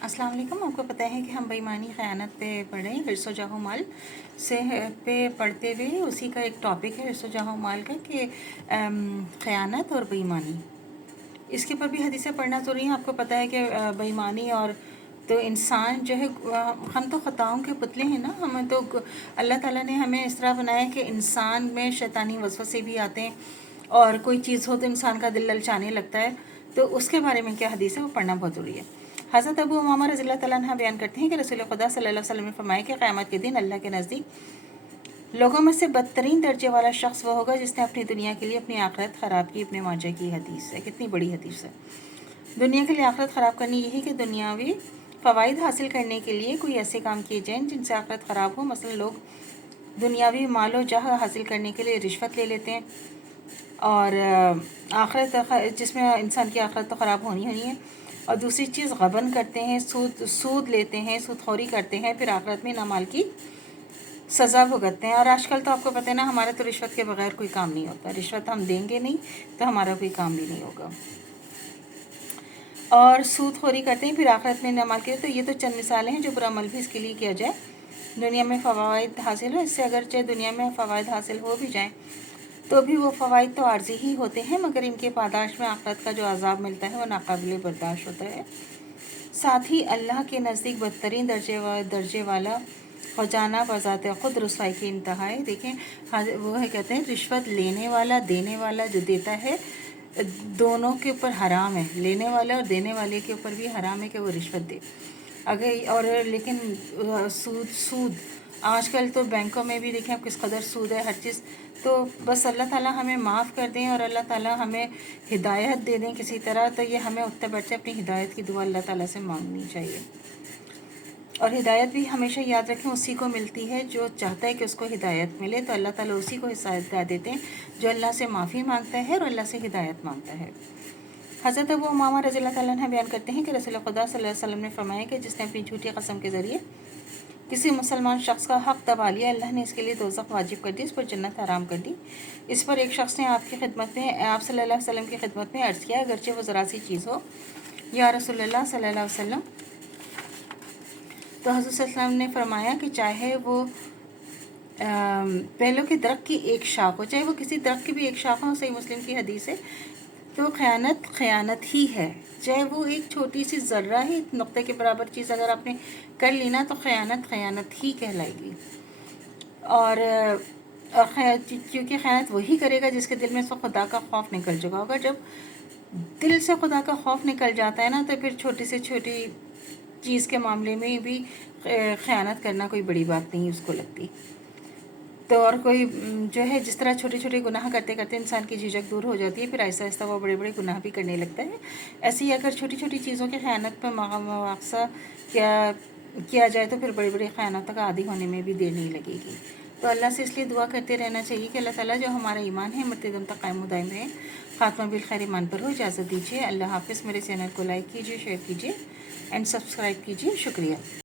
अस्सलाम वालेकुम। आपको पता है कि हम बेईमानी ख़यानत पे पढ़ रहे हैं, हिर्स व जाह माल से पे पढ़ते हुए उसी का एक टॉपिक है हिर्स व जाह माल का कि ख़यानत और बेईमानी। इसके ऊपर भी हदीसें पढ़ना ज़रूरी है। आपको पता है कि बेईमानी और तो इंसान जो है हम तो ख़ताओं के पुतले हैं ना। हमें तो अल्लाह ताला ने हमें इस तरह बनाया कि इंसान में शैतानी वसवसे भी आते हैं और कोई चीज़ हो तो इंसान का दिल ललचाने लगता है। तो उसके बारे में क्या हदीस है वो पढ़ना बहुत ज़रूरी है। हज़रत अबू उमामा रज़ियल्लाहु तआला अन्हु बयान करते हैं कि रसूल खुदा सल्लल्लाहु अलैहि वसल्लम ने फरमाया कि क़यामत के दिन अल्लाह के नज़दीक लोगों में से बदतरीन दर्जे वाला शख्स वो होगा जिसने अपनी दुनिया के लिए अपनी आखिरत ख़राब की। अपने माजा की हदीस है, कितनी बड़ी हदीस है। दुनिया के लिए आखिरत ख़राब करनी यही कि दुनियावी फ़वाइद हासिल करने के लिए कोई ऐसे काम किए जाएँ जिनसे आखिरत ख़राब हो। मसलन लोग दुनियावी मालो जाह हासिल करने के लिए रिश्वत ले लेते हैं और आखिरत जिसमें इंसान की आखिरत तो ख़राब होनी है। और दूसरी चीज़ गबन करते हैं, सूद लेते हैं, सूदखोरी करते हैं, फिर आखिरत में नामाल की सज़ा भुगतते हैं। और आजकल तो आपको पता है ना, हमारा तो रिश्वत के बगैर कोई काम नहीं होता। रिश्वत हम देंगे नहीं तो हमारा कोई काम भी नहीं होगा। और सूदखोरी करते हैं, फिर आखिरत में नामाल की। तो ये तो चंद मिसालें हैं जो बुरा अमल भी इसके लिए किया जाए। दुनिया में फ़वाइद हासिल हो, इससे अगर चाहे दुनिया में फ़वाइद हासिल हो भी जाएँ तो भी वो फ़वाइद तो आर्जी ही होते हैं, मगर इनके पादाश में आखिरत का जो अज़ाब मिलता है वो नाकाबिले बर्दाश्त होता है। साथ ही अल्लाह के नज़दीक बदतरीन दर्जे वाला हो जाना बज़ात ख़ुद रुसवाई की इंतहा है। देखें, वो है कहते हैं रिश्वत लेने वाला देने वाला जो देता है दोनों के ऊपर हराम है। लेने वाला और देने वाले के ऊपर भी हराम है कि वो रिश्वत दे। अगर और लेकिन सूद आजकल तो बैंकों में भी देखें आप किस कदर सूद है हर चीज़। तो बस अल्लाह ताला हमें माफ़ कर दें और अल्लाह ताला हमें हिदायत दे दें किसी तरह। तो ये हमें उठते बैठते अपनी हिदायत की दुआ अल्लाह ताला से मांगनी चाहिए। और हिदायत भी हमेशा याद रखें उसी को मिलती है जो चाहता है कि उसको हिदायत मिले। तो अल्लाह ताला उसी को हिदायत देते हैं जो अल्लाह से माफ़ी मांगता है और अल्लाह से हिदायत मांगता है। हज़रत अबू उमामा रज़ियल्लाहु तआला अन्हु बयान करते हैं कि रसूल खुदा सल्लल्लाहु अलैहि वसल्लम ने फरमाया कि जिसने अपनी झूठी कसम के ज़रिए किसी मुसलमान शख्स का हक़ दबा लिया, अल्लाह ने इसके लिए दोज़ख वाजिब कर दी, इस पर जन्नत हराम कर दी। इस पर एक शख्स ने आपकी खिदमत में आप सल्लल्लाहु अलैहि वसल्लम की खिदमत में अर्ज़ किया, अगरचे वो ज़रा सी चीज़ हो, या रसूलुल्लाह सल्लल्लाहु अलैहि वसल्लम। तो हज़रत सल्लल्लाहु अलैहि वसल्लम ने फरमाया कि चाहे वो पहलों के दरख्त की एक शाख हो, चाहे वो किसी दरख्त की भी एक शाख हो, सही मुस्लिम की हदीस है। तो ख़यानत ही है, चाहे वो एक छोटी सी ज़र्रा ही नुक्ते के बराबर चीज़ अगर आपने कर ली ना तो ख़यानत ही कहलाएगी। और क्योंकि ख़यानत वही करेगा जिसके दिल में से खुदा का खौफ निकल चुका होगा। जब दिल से खुदा का खौफ निकल जाता है ना तो फिर छोटी से छोटी चीज़ के मामले में भी ख़यानत करना कोई बड़ी बात नहीं उसको लगती। तो और कोई जो है जिस तरह छोटे छोटे गुनाह करते करते इंसान की झिझक दूर हो जाती है, फिर आहिस्ता आहिस्ता वो बड़े बड़े गुनाह भी करने लगता है। ऐसे ही अगर छोटी छोटी चीज़ों के ख़यानत पर मुआवजा किया जाए तो फिर बड़ी बड़ी ख़यानतों का आदी होने में भी देर नहीं लगेगी। तो अल्लाह से इसलिए दुआ करते रहना चाहिए कि अल्लाह ताला जो हमारा ईमान है मरते दम तक कायम दायम रहे, ख़ात्मा बिल खैर ईमान पर हो। इजाज़त दीजिए, अल्लाह हाफ़िज़। मेरे चैनल को लाइक कीजिए, शेयर कीजिए एंड सब्सक्राइब कीजिए। शुक्रिया।